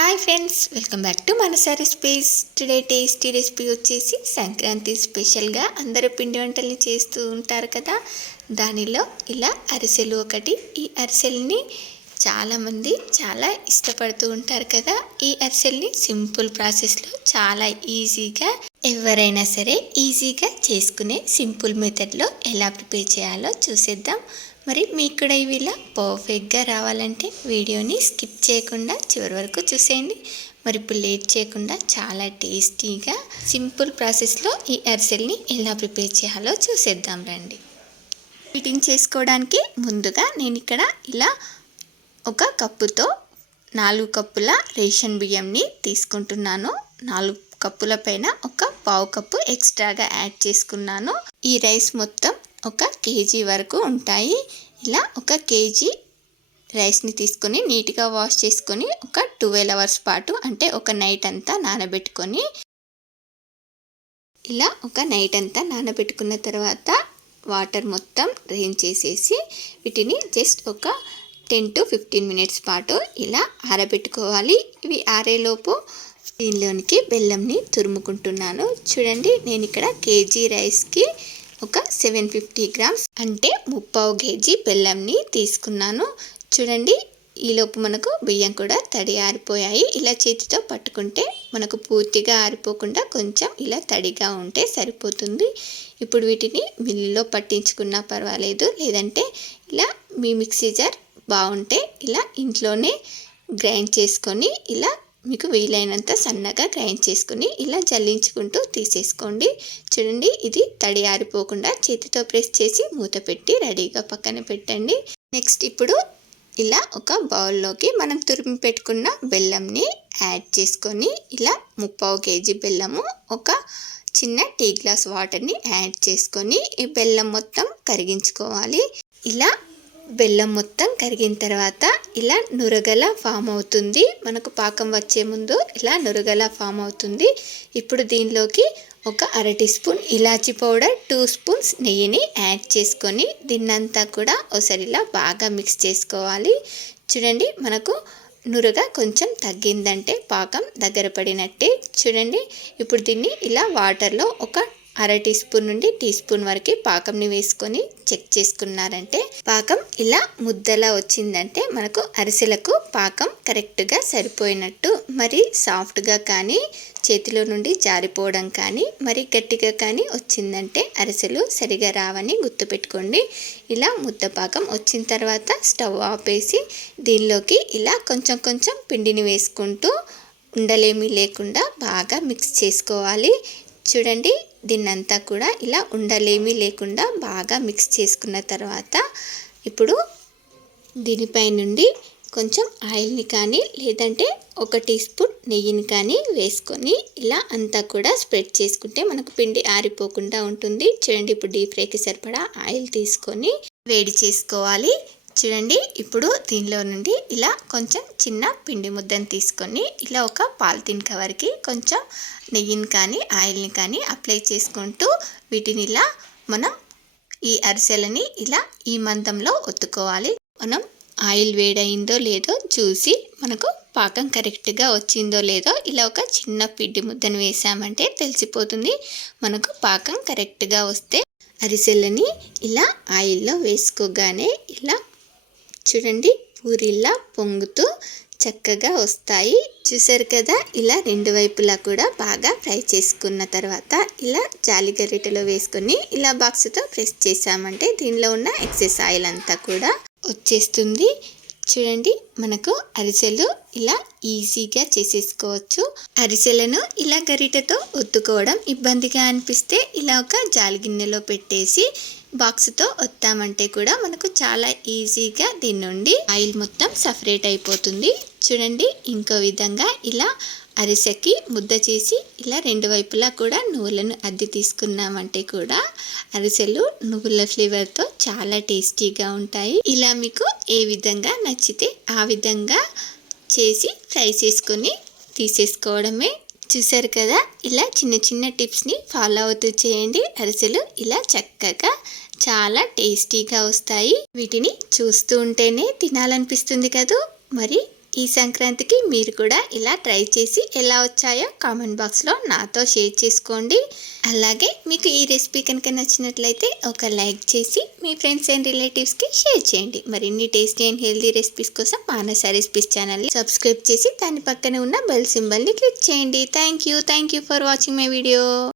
Hi friends welcome back to మన recipes today tasty recipe వచ్చేసి సంక్రాంతి స్పెషల్గా అందరూ పిండి వంటల్ని చేస్తూ ఉంటారు కదా. దానిలో ఇలా అరిసెలు ఒకటి. ఈ అరిసెల్ని చాలామంది చాలా ఇష్టపడుతూ ఉంటారు కదా. ఈ అరిసెల్ని సింపుల్ ప్రాసెస్లో చాలా ఈజీగా ఎవరైనా సరే ఈజీగా చేసుకునే సింపుల్ మెథడ్లో ఎలా ప్రిపేర్ చేయాలో చూసేద్దాం. మరి మీకు కూడా ఇవి ఇలా పర్ఫెక్ట్గా రావాలంటే వీడియోని స్కిప్ చేయకుండా చివరి వరకు చూసేయండి. మరి ఇప్పుడు లేట్ చేయకుండా చాలా టేస్టీగా సింపుల్ ప్రాసెస్లో ఈ అరిసెల్ని ఎలా ప్రిపేర్ చేయాలో చూసేద్దాం రండి. ఫిటింగ్ చేసుకోవడానికి ముందుగా నేను ఇక్కడ ఇలా ఒక కప్పుతో నాలుగు కప్పుల రేషన్ బియ్యంని తీసుకుంటున్నాను. నాలుగు కప్పుల పైన ఒక పావు కప్పు ఎక్స్ట్రాగా యాడ్ చేసుకున్నాను. ఈ రైస్ మొత్తం ఒక కేజీ వరకు ఉంటాయి. ఇలా ఒక కేజీ రైస్ని తీసుకొని నీట్గా వాష్ చేసుకొని ఒక ట్వెల్వ్ అవర్స్ పాటు అంటే ఒక నైట్ అంతా నానబెట్టుకొని ఇలా ఒక నైట్ అంతా నానబెట్టుకున్న తర్వాత వాటర్ మొత్తం డ్రైన్ చేసేసి వీటిని జస్ట్ ఒక టెన్ టు ఫిఫ్టీన్ మినిట్స్ పాటు ఇలా ఆరబెట్టుకోవాలి. ఇవి ఆరేలోపు దీనిలోనికి బెల్లంని తురుముకుంటున్నాను. చూడండి నేను ఇక్కడ కేజీ రైస్కి ఒక సెవెన్ ఫిఫ్టీ గ్రామ్స్ అంటే ముప్పావు కేజీ బెల్లంని తీసుకున్నాను. చూడండి ఈలోపు మనకు బియ్యం కూడా తడి ఆరిపోయాయి. ఇలా చేతితో పట్టుకుంటే మనకు పూర్తిగా ఆరిపోకుండా కొంచెం ఇలా తడిగా ఉంటే సరిపోతుంది. ఇప్పుడు వీటిని మిల్లులో పట్టించుకున్నా పర్వాలేదు. లేదంటే ఇలా మీ మిక్సీ జార్ బాగుంటే ఇలా ఇంట్లోనే గ్రైండ్ చేసుకొని ఇలా మీకు వీలైనంత సన్నగా గ్రైండ్ చేసుకుని ఇలా జల్లించుకుంటూ తీసేసుకోండి. చూడండి ఇది తడి ఆరిపోకుండా చేతితో ప్రెస్ చేసి మూత పెట్టి రెడీగా పక్కన పెట్టండి. నెక్స్ట్ ఇప్పుడు ఇలా ఒక బౌల్లోకి మనం తురిమి పెట్టుకున్న బెల్లంని యాడ్ చేసుకొని ఇలా ముప్పావు కేజీ బెల్లము ఒక చిన్న టీ గ్లాస్ వాటర్ని యాడ్ చేసుకొని ఈ బెల్లం మొత్తం కరిగించుకోవాలి. ఇలా బెల్లం మొత్తం కరిగిన తర్వాత ఇలా నురగల ఫామ్ అవుతుంది. మనకు పాకం వచ్చే ముందు ఇలా నురగల ఫామ్ అవుతుంది. ఇప్పుడు దీనిలోకి ఒక అర టీ స్పూన్ ఇలాచి పౌడర్ టూ స్పూన్స్ నెయ్యిని యాడ్ చేసుకొని దీన్నంతా కూడా ఒకసారి ఇలా బాగా మిక్స్ చేసుకోవాలి. చూడండి మనకు నురగ కొంచెం తగ్గిందంటే పాకం దగ్గర పడినట్టే. చూడండి ఇప్పుడు దీన్ని ఇలా వాటర్లో ఒక అర టీ స్పూన్ నుండి టీ స్పూన్ వరకు పాకంని వేసుకొని చెక్ చేసుకున్నారంటే పాకం ఇలా ముద్దలా వచ్చిందంటే మనకు అరిసెలకు పాకం కరెక్ట్గా సరిపోయినట్టు. మరి సాఫ్ట్గా కానీ చేతిలో నుండి జారిపోవడం కానీ మరి గట్టిగా కానీ వచ్చిందంటే అరిసెలు సరిగా రావని గుర్తుపెట్టుకోండి. ఇలా ముద్దపాకం వచ్చిన తర్వాత స్టవ్ ఆపేసి దీనిలోకి ఇలా కొంచెం కొంచెం పిండిని వేసుకుంటూ ఉండలేమీ లేకుండా బాగా మిక్స్ చేసుకోవాలి. చూడండి దీన్నంతా కూడా ఇలా ఉండలేమీ లేకుండా బాగా మిక్స్ చేసుకున్న తర్వాత ఇప్పుడు దీనిపై నుండి కొంచెం ఆయిల్ని కానీ లేదంటే ఒక టీ స్పూన్ నెయ్యిని కానీ వేసుకొని ఇలా అంతా కూడా స్ప్రెడ్ చేసుకుంటే మనకు పిండి ఆరిపోకుండా ఉంటుంది. చూడండి ఇప్పుడు డీప్ ఫ్రైకి సరిపడా ఆయిల్ తీసుకొని వేడి చేసుకోవాలి. చూడండి ఇప్పుడు దీనిలో నుండి ఇలా కొంచెం చిన్న పిండి ముద్దను తీసుకొని ఇలా ఒక పాలిథిన్ కవర్కి కొంచెం నెయ్యిని కానీ ఆయిల్ని కానీ అప్లై చేసుకుంటూ వీటిని ఇలా మనం ఈ అరిసెలని ఇలా ఈ మందంలో ఒత్తుకోవాలి. మనం ఆయిల్ వేడైందో లేదో చూసి మనకు పాకం కరెక్ట్గా వచ్చిందో లేదో ఇలా ఒక చిన్న పిండి ముద్దను వేసామంటే తెలిసిపోతుంది. మనకు పాకం కరెక్ట్గా వస్తే అరిసెలని ఇలా ఆయిల్లో వేసుకోగానే ఇలా చూడండి పూరిలా పొంగుతూ చక్కగా వస్తాయి. చూసారు కదా ఇలా రెండు వైపులా కూడా బాగా ఫ్రై చేసుకున్న తర్వాత ఇలా జాలి గరిటెలో వేసుకొని ఇలా బాక్స్తో ప్రెస్ చేసామంటే దీనిలో ఉన్న ఎక్సెస్ ఆయిల్ అంతా కూడా వచ్చేస్తుంది. చూడండి మనకు అరిసెలు ఇలా ఈజీగా చేసేసుకోవచ్చు. అరిసెలను ఇలా గరిటెతో ఒత్తుకోవడం ఇబ్బందిగా అనిపిస్తే ఇలా ఒక జాలి గిన్నెలో పెట్టేసి బాక్స్తో వస్తామంటే కూడా మనకు చాలా ఈజీగా దీని నుండి ఆయిల్ మొత్తం సపరేట్ అయిపోతుంది. చూడండి ఇంకో విధంగా ఇలా అరిసెకి ముద్ద చేసి ఇలా రెండు వైపులా కూడా నువ్వులను అద్దె తీసుకున్నామంటే కూడా అరిసెలు నువ్వుల ఫ్లేవర్తో చాలా టేస్టీగా ఉంటాయి. ఇలా మీకు ఏ విధంగా నచ్చితే ఆ విధంగా చేసి ఫ్రై చేసుకొని తీసేసుకోవడమే చూసారు కదా? ఇలా చిన్న చిన్న టిప్స్ని ఫాలో అవుతూ చేయండి. అరిసెలు ఇలా చక్కగా చాలా టేస్టీగా వస్తాయి. వీటిని చూస్తూ ఉంటేనే తినాలనిపిస్తుంది కదా? మరి ఈ సంక్రాంతికి మీరు కూడా ఇలా ట్రై చేసి ఎలా వచ్చాయో కామెంట్ బాక్స్లో నాతో షేర్ చేసుకోండి. అలాగే మీకు ఈ రెసిపీ కనుక నచ్చినట్లయితే ఒక లైక్ చేసి మీ ఫ్రెండ్స్ అండ్ రిలేటివ్స్కి షేర్ చేయండి. మరిన్ని టేస్టీ అండ్ హెల్దీ రెసిపీస్ కోసం మానస రెసిపీస్ ఛానల్ని సబ్స్క్రైబ్ చేసి దాని పక్కన ఉన్న బెల్ సింబల్ని క్లిక్ చేయండి. Thank you. Thank you for watching my video.